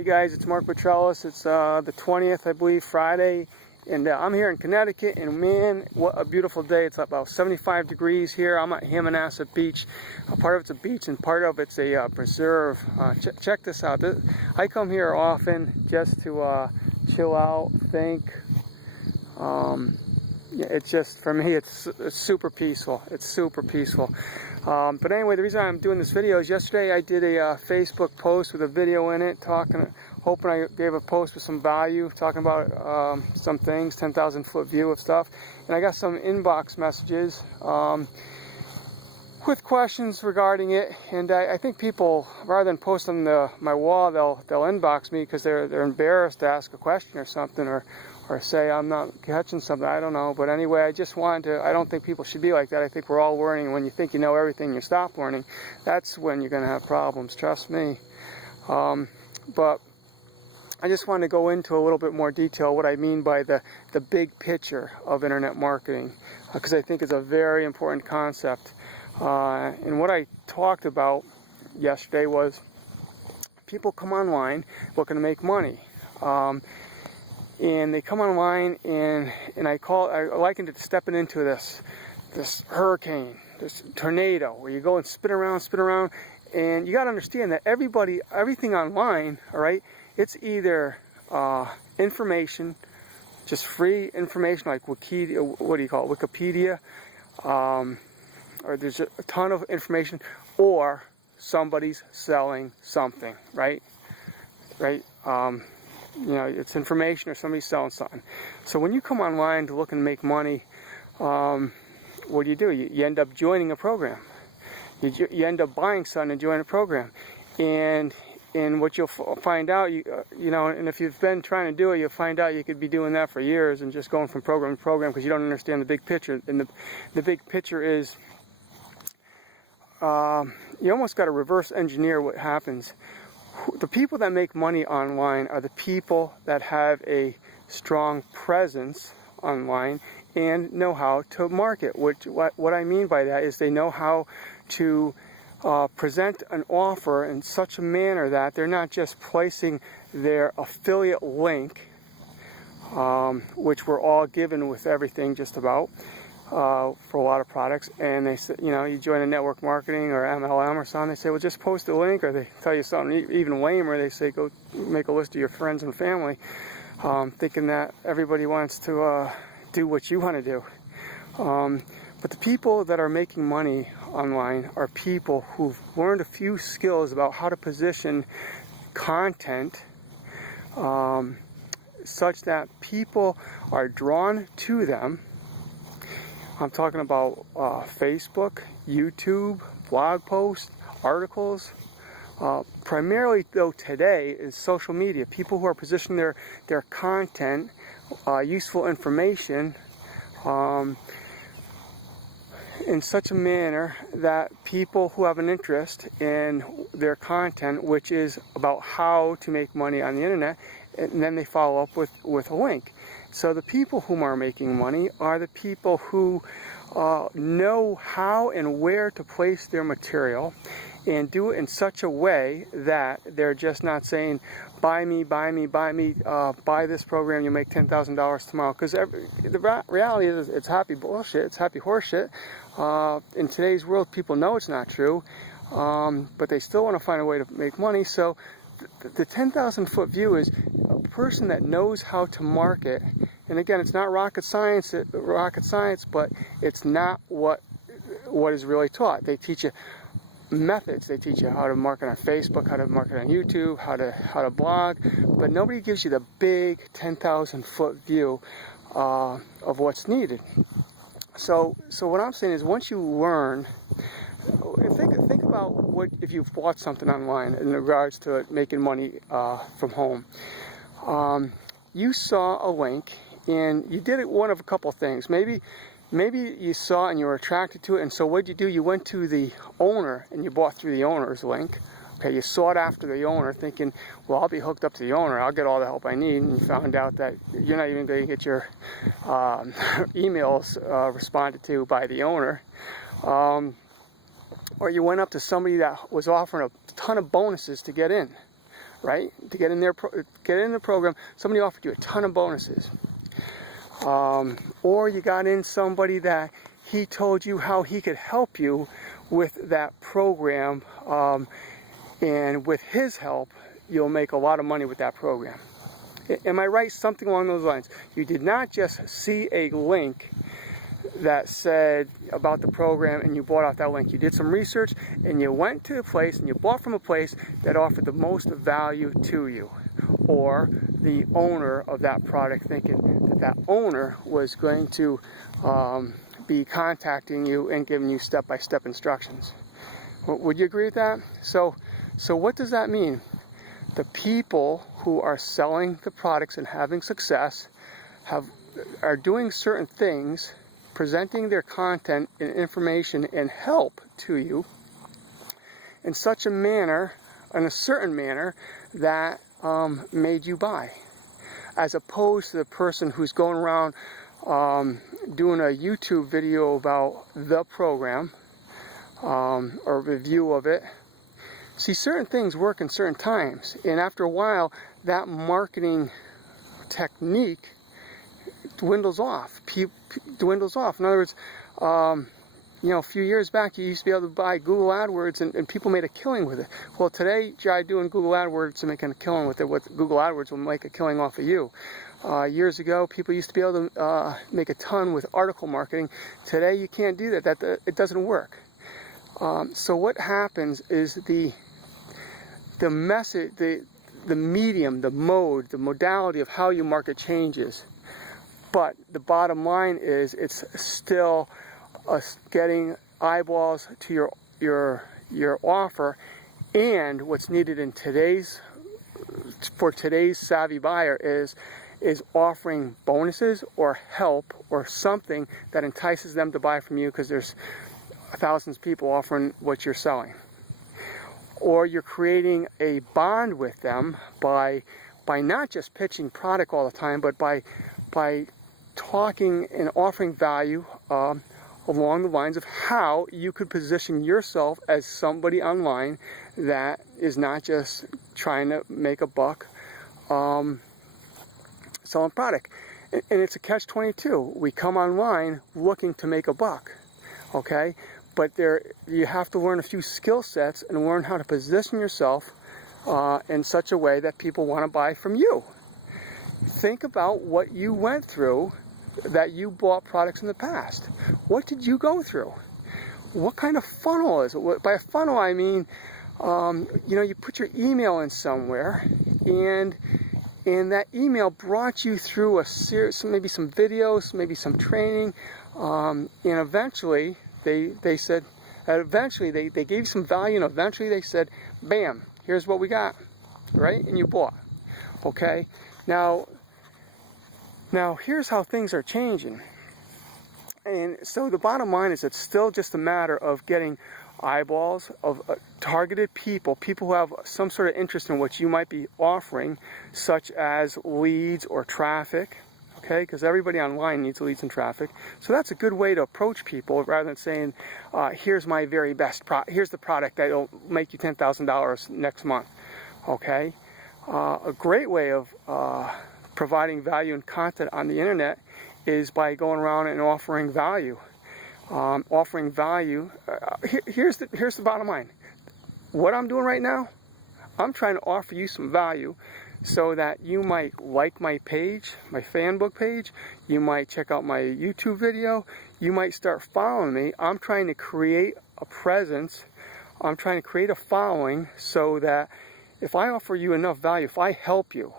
Hey guys, it's Mark Petrelis. It's the 20th, I believe, Friday, and I'm here in Connecticut, and man, what a beautiful day. It's about 75 degrees here. I'm at Hammonasset Beach. Part of it's a beach and part of it's a preserve. Check this out. I come here often just to chill out, think. Yeah, it's just, for me, it's super peaceful. It's super peaceful. But anyway, the reason I'm doing this video is yesterday I did a Facebook post with a video in it, hoping I gave a post with some value, talking about some things, 10,000 foot view of stuff. And I got some inbox messages with questions regarding it. And I think people, rather than post on my wall, they'll inbox me because they're embarrassed to ask a question or something, or say I'm not catching something, I don't know. But anyway, I just wanted to, I don't think people should be like that. I think we're all learning, and when you think you know everything, you stop learning, that's when you're going to have problems, trust me. But I just wanted to go into a little bit more detail what I mean by the big picture of internet marketing, because I think it's a very important concept. And what I talked about yesterday was people come online looking to make money. And they come online, and I likened it to stepping into this hurricane, this tornado, where you go and spin around, and you got to understand that everything online, all right, it's either information, just free information like Wikipedia, or there's a ton of information, or somebody's selling something, right? You know, it's information or somebody's selling something. So when you come online to look and make money, what do? You end up joining a program. You end up buying something and joining a program. And what you'll find out, you know, and if you've been trying to do it, you'll find out you could be doing that for years and just going from program to program because you don't understand the big picture. And the big picture is you almost got to reverse engineer what happens. The people that make money online are the people that have a strong presence online and know how to market. What I mean by that is they know how to present an offer in such a manner that they're not just placing their affiliate link, which we're all given with everything just about, for a lot of products, and they say, you know, you join a network marketing or MLM or something, they say, well, just post a link, or they tell you something even lamer, they say, go make a list of your friends and family, thinking that everybody wants to do what you want to do. But the people that are making money online are people who've learned a few skills about how to position content such that people are drawn to them. I'm talking about Facebook, YouTube, blog posts, articles. Primarily, though, today is social media. People who are positioning their content, useful information, in such a manner that people who have an interest in their content, which is about how to make money on the internet, and then they follow up with a link. So the people who are making money are the people who know how and where to place their material and do it in such a way that they're just not saying, buy me, buy this program, you make $10,000 tomorrow. Because the reality is it's happy bullshit, it's happy horseshit. In today's world, people know it's not true, but they still want to find a way to make money. So the 10,000 foot view is a person that knows how to market. And again, it's not rocket science, but it's not what is really taught. They teach you methods. They teach you how to market on Facebook, how to market on YouTube, how to blog, but nobody gives you the big 10,000 foot view of what's needed. So what I'm saying is, once you learn, think about what if you've bought something online in regards to making money from home. You saw a link and you did one of a couple things. Maybe you saw it and you were attracted to it, and so what did you do? You went to the owner and you bought through the owner's link. Okay, you sought after the owner thinking, well, I'll be hooked up to the owner, I'll get all the help I need, and you found out that you're not even going to get your emails responded to by the owner. Or you went up to somebody that was offering a ton of bonuses to get in. right? To get in the program, somebody offered you a ton of bonuses. Or you got in somebody that he told you how he could help you with that program, and with his help, you'll make a lot of money with that program. Am I right? Something along those lines. You did not just see a link that said about the program and you bought off that link. You did some research and you went to a place and you bought from a place that offered the most value to you, or the owner of that product, thinking that that owner was going to be contacting you and giving you step-by-step instructions. Would you agree with that? So what does that mean? The people who are selling the products and having success are doing certain things, presenting their content and information and help to you in such a manner, in a certain manner, that made you buy, as opposed to the person who's going around doing a YouTube video about the program, or a review of it. See, certain things work in certain times, and after a while, that marketing technique dwindles off. Dwindles off. In other words, a few years back, you used to be able to buy Google AdWords, and people made a killing with it. Well, today, try doing Google AdWords and making a killing with it. What Google AdWords will make a killing off of you. Years ago, people used to be able to make a ton with article marketing. Today, you can't do that. It doesn't work. So what happens is the message, the medium, the mode, the modality of how you market changes. But the bottom line is, it's still getting eyeballs to your offer, and what's needed in for today's savvy buyer is offering bonuses or help or something that entices them to buy from you, because there's thousands of people offering what you're selling. Or you're creating a bond with them by not just pitching product all the time, but by talking and offering value along the lines of how you could position yourself as somebody online that is not just trying to make a buck selling product. And it's a catch-22. We come online looking to make a buck, okay? But you have to learn a few skill sets and learn how to position yourself in such a way that people want to buy from you. Think about what you went through, that you bought products in the past. What did you go through? What kind of funnel is it? By a funnel, I mean, you put your email in somewhere, and that email brought you through a series, maybe some videos, maybe some training, and eventually they said, they gave you some value, and eventually they said, bam, here's what we got, right? And you bought, okay? Now here's how things are changing. And so the bottom line is, it's still just a matter of getting eyeballs of targeted people who have some sort of interest in what you might be offering, such as leads or traffic, okay? Because everybody online needs leads and traffic. So that's a good way to approach people, rather than saying, here's my very best here's the product that will make you $10,000 next month, okay? A great way of providing value and content on the internet is by going around and offering value. Offering value. Here's the bottom line. What I'm doing right now, I'm trying to offer you some value so that you might like my page, my fanbook page. You might check out my YouTube video. You might start following me. I'm trying to create a presence. I'm trying to create a following so that if I offer you enough value, if I help you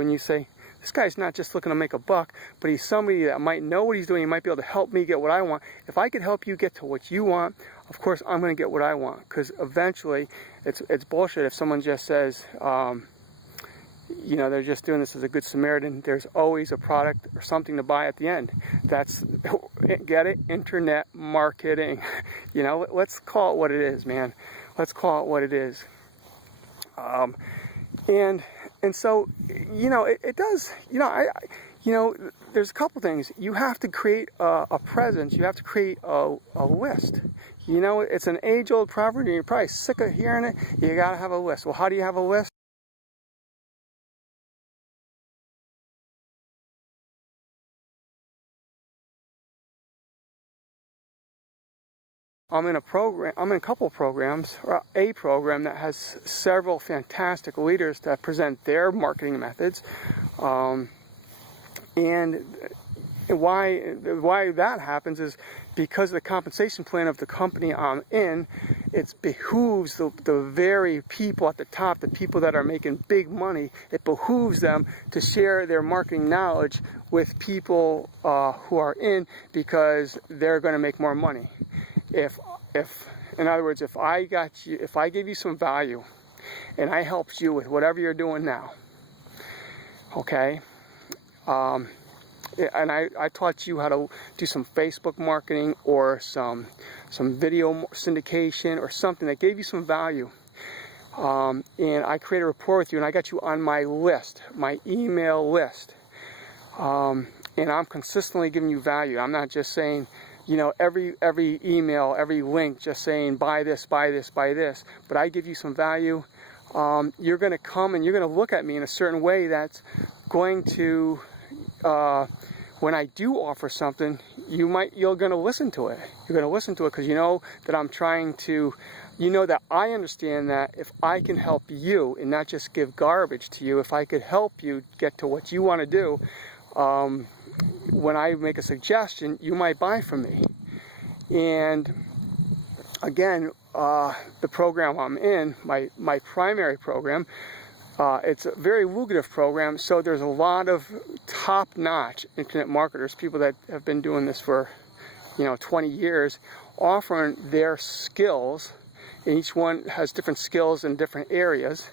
and you say, this guy's not just looking to make a buck, but he's somebody that might know what he's doing. He might be able to help me get what I want. If I could help you get to what you want, of course I'm going to get what I want. Because eventually, it's bullshit if someone just says, they're just doing this as a good Samaritan. There's always a product or something to buy at the end. That's, get it? Internet marketing. Let's call it what it is, man. Let's call it what it is. And so, it does, there's a couple things. You have to create a presence. You have to create a list. You know, it's an age-old proverb, and you're probably sick of hearing it. You gotta have a list. Well, how do you have a list? I'm in a couple of programs, or a program that has several fantastic leaders that present their marketing methods. And why that happens is because of the compensation plan of the company I'm in. It behooves the very people at the top, the people that are making big money, it behooves them to share their marketing knowledge with people who are in, because they're going to make more money. If in other words, if I gave you some value and I helped you with whatever you're doing now, okay, and I taught you how to do some Facebook marketing or some video syndication or something that gave you some value, and I created a rapport with you and I got you on my list, my email list, and I'm consistently giving you value. I'm not just saying, you know, every email, every link, just saying buy this, buy this, buy this, but I give you some value. You're going to come and you're going to look at me in a certain way that's going to, when I do offer something, you're going to listen to it. You're going to listen to it because you know that I'm trying to, you know that I understand that if I can help you and not just give garbage to you, if I could help you get to what you want to do, when I make a suggestion, you might buy from me. And again, the program I'm in, my primary program, it's a very lucrative program, so there's a lot of top-notch internet marketers, people that have been doing this for, 20 years, offering their skills, and each one has different skills in different areas,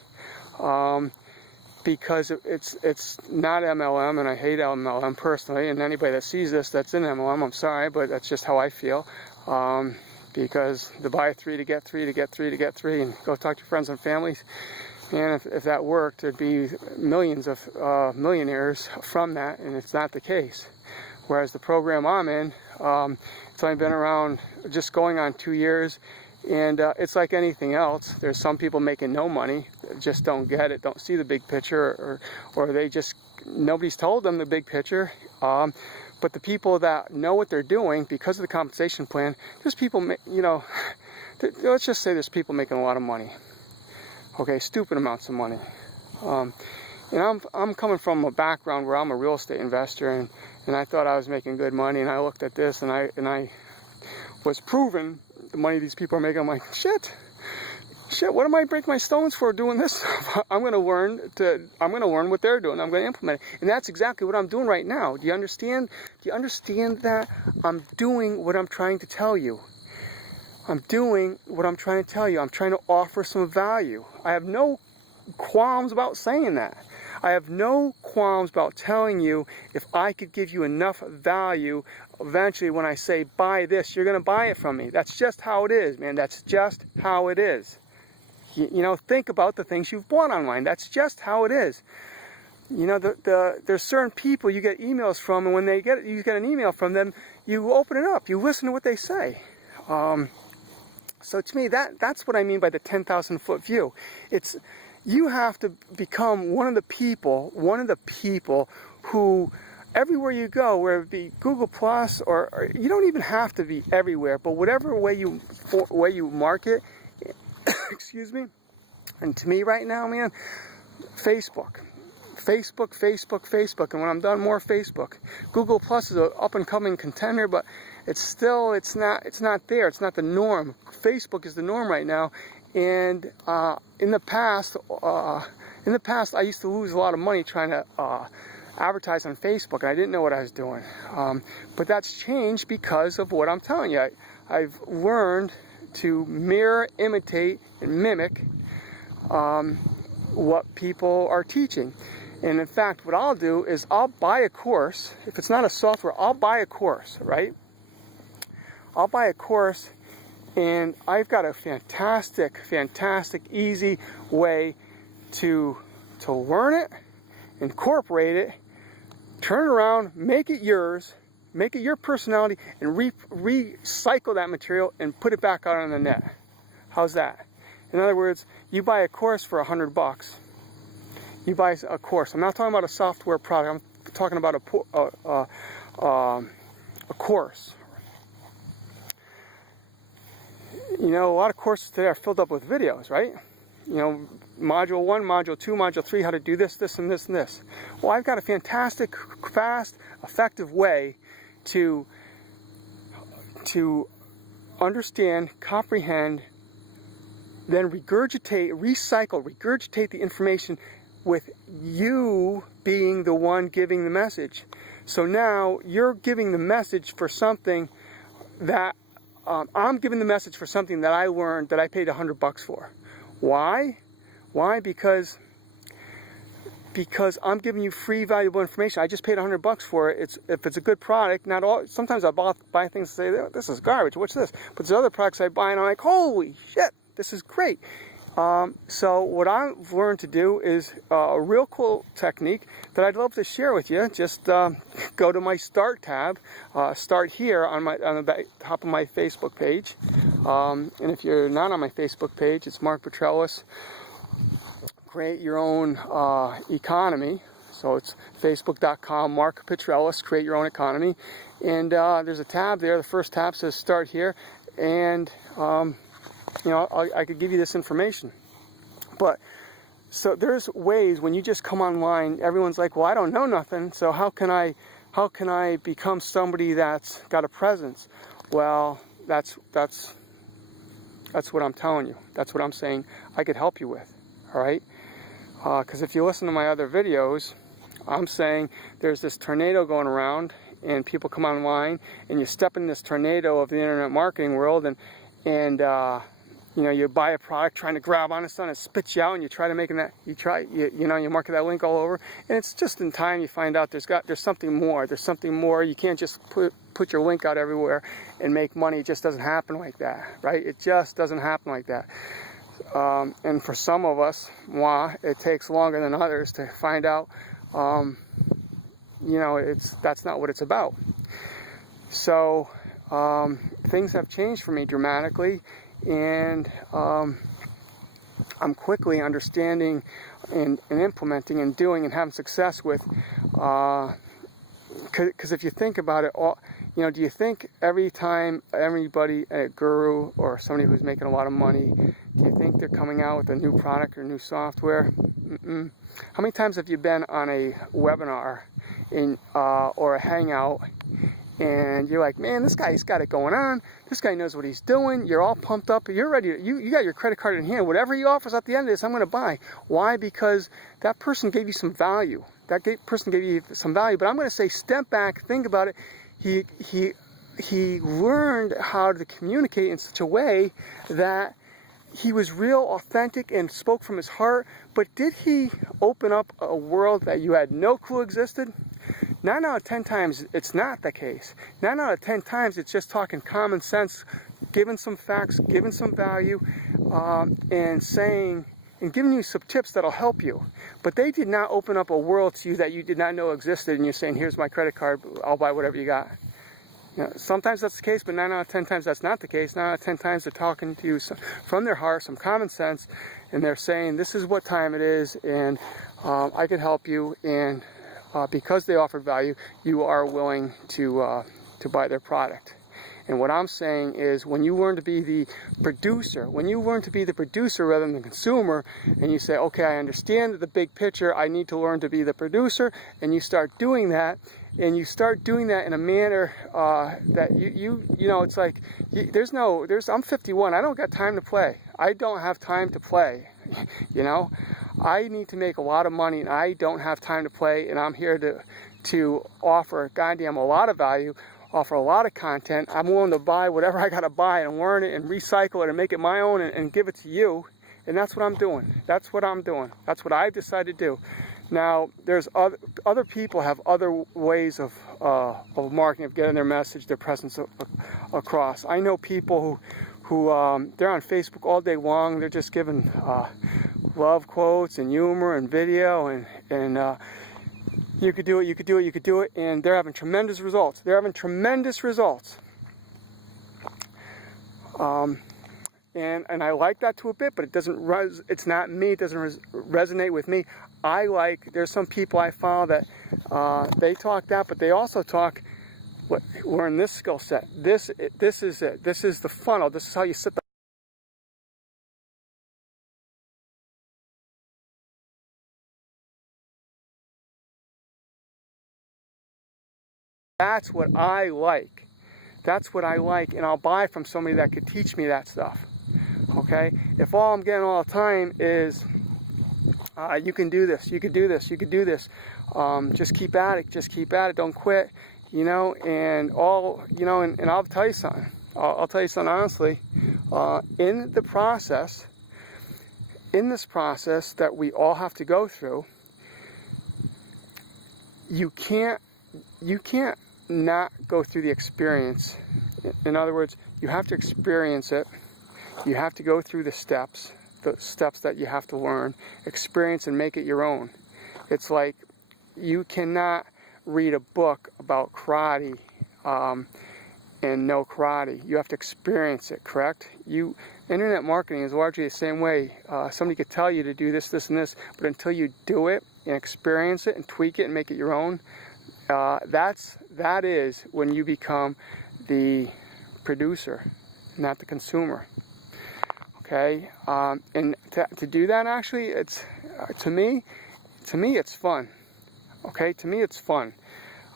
because it's not MLM, and I hate MLM personally, and anybody that sees this that's in MLM, I'm sorry, but that's just how I feel, because to buy 3 to get 3 to get 3 to get 3, and go talk to your friends and families, and if that worked, there'd be millions of millionaires from that, and it's not the case. Whereas the program I'm in, it's only been around just going on 2 years, and it's like anything else. There's some people making no money, just don't get it, don't see the big picture, or they just, nobody's told them the big picture. But the people that know what they're doing, because of the compensation plan, there's people, let's just say there's people making a lot of money. Okay, stupid amounts of money. And I'm coming from a background where I'm a real estate investor, and I thought I was making good money, and I looked at this, and I was proven the money these people are making. I'm like, shit, what am I breaking my stones for doing this? I'm going to learn what they're doing. I'm going to implement it. And that's exactly what I'm doing right now. Do you understand? Do you understand that? I'm doing what I'm trying to tell you. I'm doing what I'm trying to tell you. I'm trying to offer some value. I have no qualms about saying that. I have no qualms about telling you if I could give you enough value, eventually when I say buy this, you're going to buy it from me. That's just how it is, man. That's just how it is. Think about the things you've bought online. That's just how it is. There's certain people you get emails from, and when you get an email from them, you open it up, you listen to what they say. So to me, that's what I mean by the 10,000 foot view. You have to become one of the people who, everywhere you go, whether it be Google Plus, or you don't even have to be everywhere, but whatever way you market, excuse me, and to me right now, man, Facebook, and when I'm done, more Facebook. Google Plus is an up-and-coming contender, but it's not there. It's not the norm. Facebook is the norm right now. And in the past, I used to lose a lot of money trying to advertise on Facebook, and I didn't know what I was doing. But that's changed because of what I'm telling you. I've learned to mirror, imitate, and mimic what people are teaching. And in fact, what I'll do is I'll buy a course. If it's not a software, I'll buy a course, right? I'll buy a course, and I've got a fantastic, easy way to learn it, incorporate it, turn it around, make it yours, Make it your personality and recycle that material and put it back out on the net. How's that? In other words, you buy a course for $100. You buy a course. I'm not talking about a software product. I'm talking about a course. You know, a lot of courses today are filled up with videos, right? You know, module 1, module 2, module 3, how to do this, this, and this, and this. Well, I've got a fantastic, fast, effective way to understand, comprehend, then regurgitate the information with you being the one giving the message. So now you're giving the message for something that I'm giving the message for something that I learned that I paid $100 for. Why? Why? Because I'm giving you free, valuable information. I just paid $100 for it. If it's a good product, not all. Sometimes I buy things and say, "This is garbage. What's this?" But there's other products I buy and I'm like, "Holy shit, this is great." So what I've learned to do is a real cool technique that I'd love to share with you. Just go to my Start tab, Start here on the top of my Facebook page. And if you're not on my Facebook page, it's Mark Petrelis. Create your own economy. So it's facebook.com, Mark Petrelis, create your own economy. And there's a tab there. The first tab says Start here. And you know, I could give you this information. But so there's ways when you just come online, everyone's like, well, I don't know nothing, so how can I become somebody that's got a presence? Well, that's what I'm telling you. That's what I'm saying I could help you with. All right? Because if you listen to my other videos, I'm saying there's this tornado going around and people come online and you step in this tornado of the internet marketing world and you know, you buy a product trying to grab on it, and it spits you out, and you try to make that. You market that link all over, and it's just in time you find out there's something more. There's something more. You can't just put your link out everywhere and make money. It just doesn't happen like that, right? It just doesn't happen like that. And for some of us, it takes longer than others to find out. You know, that's not what it's about. So things have changed for me dramatically. And I'm quickly understanding and implementing and doing and having success with, because if you think about it, you know, do you think every time everybody, a guru or somebody who's making a lot of money, do you think they're coming out with a new product or new software? Mm-mm. How many times have you been on a webinar or a hangout and you're like, man, this guy's got it going on. This guy knows what he's doing. You're all pumped up. You're ready. You got your credit card in hand. Whatever he offers at the end of this, I'm going to buy. Why? Because that person gave you some value. Person gave you some value. But I'm going to say, step back, think about it. He learned how to communicate in such a way that he was real, authentic, and spoke from his heart. But did he open up a world that you had no clue existed? 9 out of 10 times, it's not the case. 9 out of 10 times, it's just talking common sense, giving some facts, giving some value, and giving you some tips that'll help you. But they did not open up a world to you that you did not know existed, and you're saying, here's my credit card, I'll buy whatever you got. You know, sometimes that's the case, but 9 out of 10 times that's not the case. 9 out of 10 times they're talking to you from their heart, some common sense, and they're saying, this is what time it is, and I can help you, and because they offer value, you are willing to buy their product. And what I'm saying is, when you learn to be the producer, rather than the consumer, and you say, okay, I understand the big picture, I need to learn to be the producer, and you start doing that, in a manner that you know, it's like, I'm 51, I don't got time to play. I don't have time to play, you know? I need to make a lot of money, and I don't have time to play, and I'm here to offer goddamn a lot of value, offer a lot of content. I'm willing to buy whatever I got to buy and learn it and recycle it and make it my own and give it to you. And that's what I'm doing. That's what I've decided to do. Now, there's other people have other ways of marketing, of getting their message, their presence across. I know people who they're on Facebook all day long. They're just giving love quotes and humor and video and You could do it, you could do it, you could do it, and they're having tremendous results. They're having tremendous results. And I like that to a bit, but it doesn't it's not me, it doesn't resonate with me. There's some people I follow that they talk that, but they also talk, learn this skill set. This is it. This is the funnel. This is how you set the That's what I like. That's what I like, and I'll buy from somebody that could teach me that stuff. Okay? If all I'm getting all the time is, you can do this, you could do this, you could do this, just keep at it, don't quit, you know, and I'll tell you something. I'll tell you something honestly. In this process that we all have to go through, you can't not go through the experience. In other words, you have to experience it. You have to go through the steps that you have to learn, experience and make it your own. It's like you cannot read a book about karate and know karate. You have to experience it, correct? Internet marketing is largely the same way. Somebody could tell you to do this, this, and this, but until you do it and experience it and tweak it and make it your own, that is when you become the producer, not the consumer. Okay, and to do that, actually, it's to me, it's fun. Okay, to me, it's fun.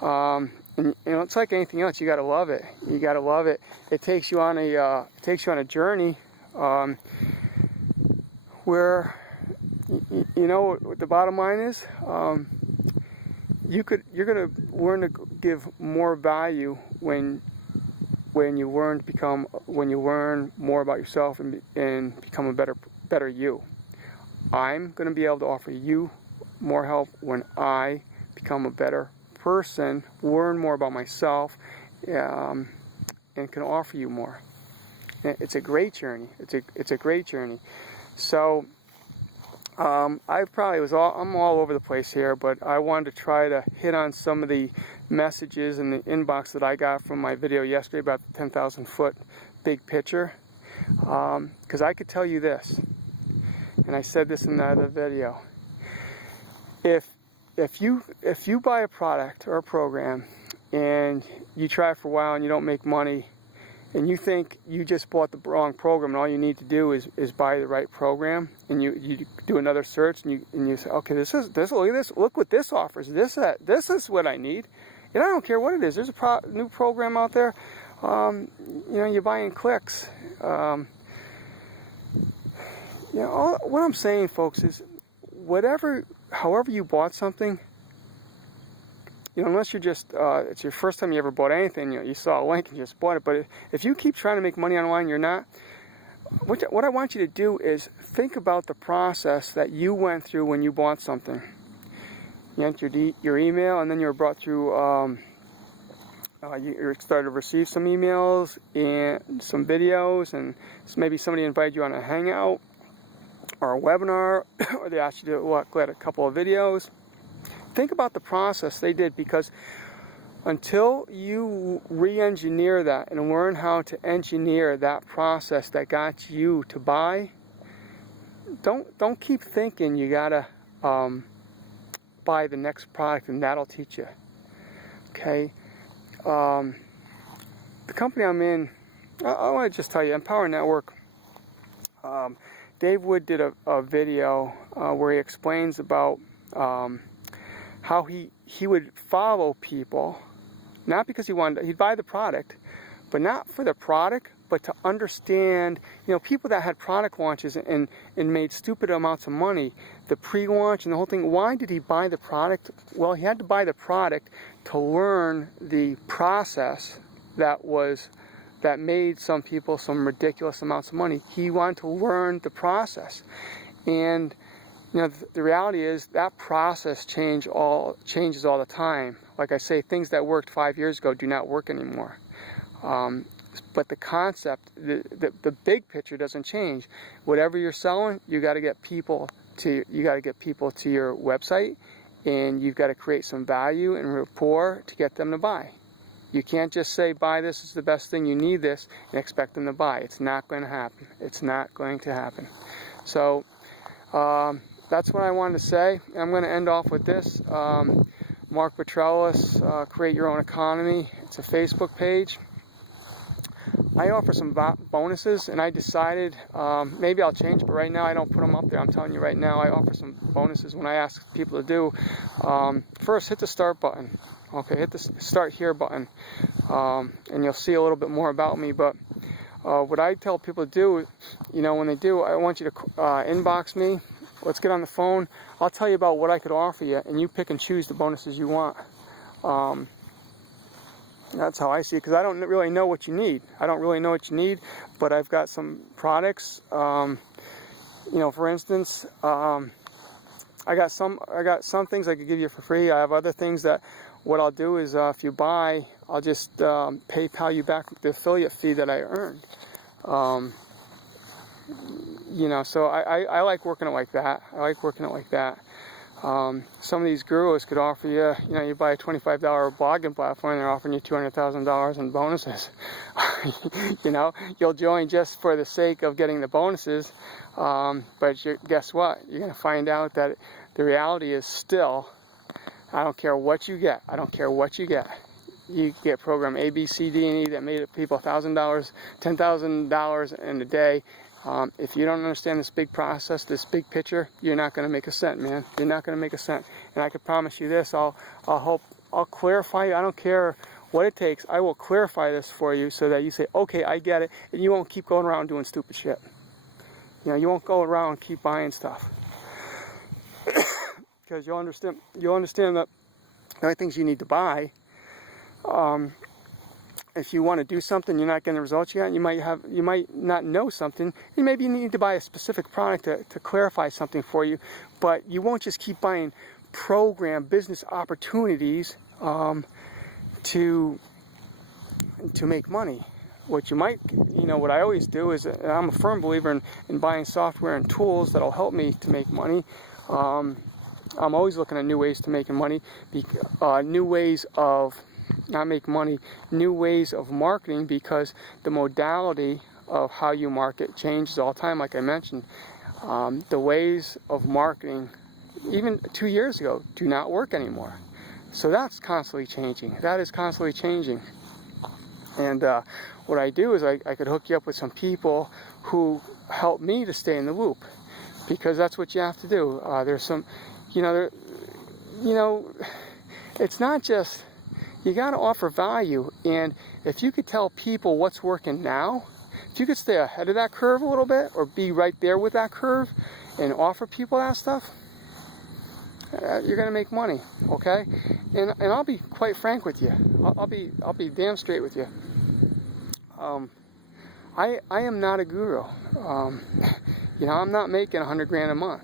And you know, it's like anything else. You got to love it. You got to love it. It takes you on a journey where you know what the bottom line is. You're gonna learn to give more value when you learn more about yourself and become a better you. I'm gonna be able to offer you more help when I become a better person, learn more about myself, and can offer you more. It's a great journey. It's a great journey. So I'm all over the place here, but I wanted to try to hit on some of the messages in the inbox that I got from my video yesterday about the 10,000 foot big picture. Because I could tell you this, and I said this in the other video. If you buy a product or a program and you try it for a while and you don't make money, and you think you just bought the wrong program and all you need to do is buy the right program, and you do another search and you say, okay, look at this, look what this offers, this is what I need, and I don't care what it is. There's a new program out there. You know, you're buying clicks. You know, what I'm saying, folks, is however you bought something. You know, unless you're just, it's your first time you ever bought anything, you saw a link and you just bought it. But if you keep trying to make money online, you're not. What I want you to do is think about the process that you went through when you bought something. You entered your email, and then you were brought through, you started to receive some emails and some videos, and maybe somebody invited you on a hangout or a webinar, or they asked you to get a couple of videos. Think about the process they did, because until you re-engineer that and learn how to engineer that process that got you to buy, don't keep thinking you gotta buy the next product and that'll teach you. Okay, the company I'm in, I want to just tell you, Empower Network. Dave Wood did a video where he explains about how he would follow people, not because he'd buy the product, but not for the product, but to understand, you know, people that had product launches and made stupid amounts of money, the pre-launch and the whole thing. Why did he buy the product? Well, he had to buy the product to learn the process that made some people some ridiculous amounts of money. He wanted to learn the process. And you know, the reality is that process changes all the time. Like I say, things that worked 5 years ago do not work anymore. But the concept, the big picture doesn't change. Whatever you're selling, you got to get people to your website, and you've got to create some value and rapport to get them to buy. You can't just say, buy this, is the best thing, you need this, and expect them to buy. It's not going to happen. It's not going to happen. So that's what I wanted to say. I'm going to end off with this. Mark Petrelis, Create Your Own Economy. It's a Facebook page. I offer some bonuses, and I decided maybe I'll change, but right now I don't put them up there. I'm telling you right now, I offer some bonuses when I ask people to do. First, hit the start button. Okay, hit the start here button, and you'll see a little bit more about me. But what I tell people to do, when they do, I want you to inbox me. Let's get on the phone. I'll tell you about what I could offer you, and you pick and choose the bonuses you want. That's how I see it, because I don't really know what you need. I don't really know what you need, but I've got some products. For instance, I got some things I could give you for free. I have other things that what I'll do is if you buy, I'll just PayPal you back the affiliate fee that I earned. So I like working it like that. Some of these gurus could offer you, you buy a $25 blogging platform, they're offering you $200,000 in bonuses. You'll join just for the sake of getting the bonuses, but guess what? You're going to find out that the reality is still, I don't care what you get. You get program A, B, C, D, and E that made people $1,000, $10,000 in a day. If you don't understand this big process, this big picture, you're not going to make a cent, man. You're not going to make a cent. And I can promise you this, I'll clarify you. I don't care what it takes. I will clarify this for you so that you say, okay, I get it, and you won't keep going around doing stupid shit. You won't go around and keep buying stuff. Because you'll understand that the only things you need to buy, if you want to do something, you're not getting the results yet. You might not know something. And maybe you need to buy a specific product to clarify something for you. But you won't just keep buying program business opportunities to make money. What you might, what I always do is, I'm a firm believer in buying software and tools that'll help me to make money. I'm always looking at new ways to make money, new ways of not make money, new ways of marketing, because the modality of how you market changes all the time. Like I mentioned, the ways of marketing, even 2 years ago, do not work anymore. So that's constantly changing. That is constantly changing. And what I do is I could hook you up with some people who help me to stay in the loop, because that's what you have to do. There's some, it's not just, you got to offer value. And if you could tell people what's working now, if you could stay ahead of that curve a little bit, or be right there with that curve and offer people that stuff, you're going to make money, okay? And I'll be quite frank with you. I'll be damn straight with you. I am not a guru. I'm not making $100,000 a month.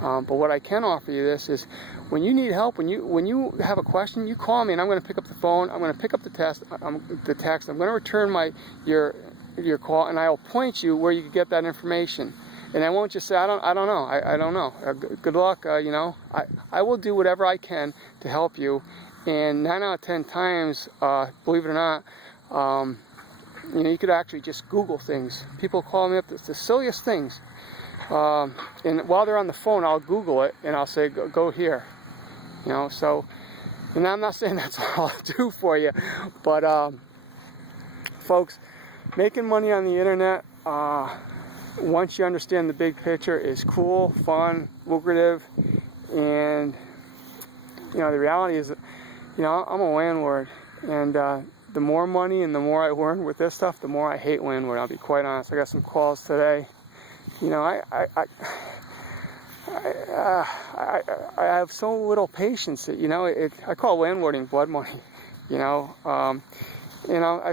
But what I can offer you this is, when you need help, when you have a question, you call me, and I'm going to pick up the phone. I'm going to pick up the text. I'm going to return your call, and I'll point you where you can get that information. And I won't just say, I don't know. I don't know. Good luck. I will do whatever I can to help you. And 9 out of 10 times, believe it or not, you could actually just Google things. People call me up the silliest things. And while they're on the phone, I'll Google it, and I'll say, go here. So, and I'm not saying that's all I'll do for you, but folks, making money on the internet, once you understand the big picture, is cool, fun, lucrative, and the reality is, I'm a landlord, and the more money and the more I learn with this stuff, the more I hate landlord. I'll be quite honest. I got some calls today. I have so little patience that, I call landlording blood money. I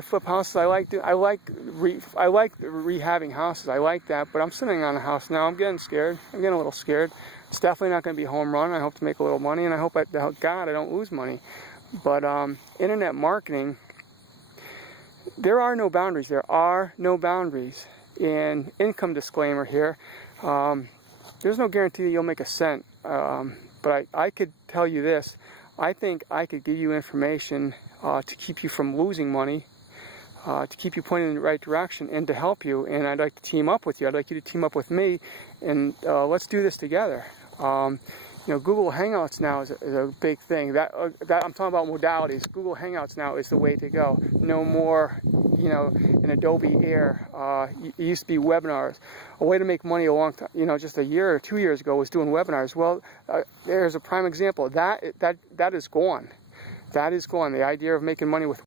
flip houses. I like rehabbing houses. I like that, but I'm sitting on a house now. I'm getting scared. I'm getting a little scared. It's definitely not going to be a home run. I hope to make a little money, and I hope, God, I don't lose money. But internet marketing, there are no boundaries. There are no boundaries. And income disclaimer here, there's no guarantee that you'll make a cent. But I could tell you this. I think I could give you information to keep you from losing money, to keep you pointed in the right direction, and to help you. And I'd like to team up with you. I'd like you to team up with me, and let's do this together. You know, Google Hangouts now is a big thing. That I'm talking about modalities. Google Hangouts now is the way to go. No more, you know, an Adobe Air. It used to be webinars. A way to make money a long time, you know, just a year or 2 years ago was doing webinars. Well, there's a prime example. That is gone. That is gone. The idea of making money with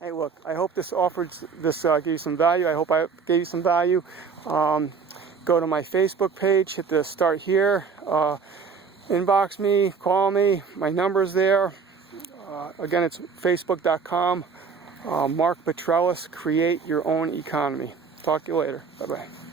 Hey, look, I hope this gave you some value. I hope I gave you some value. Go to my Facebook page, hit the start here, inbox me, call me. My number's there. Again, it's facebook.com. Mark Petrellis, Create Your Own Economy. Talk to you later. Bye-bye.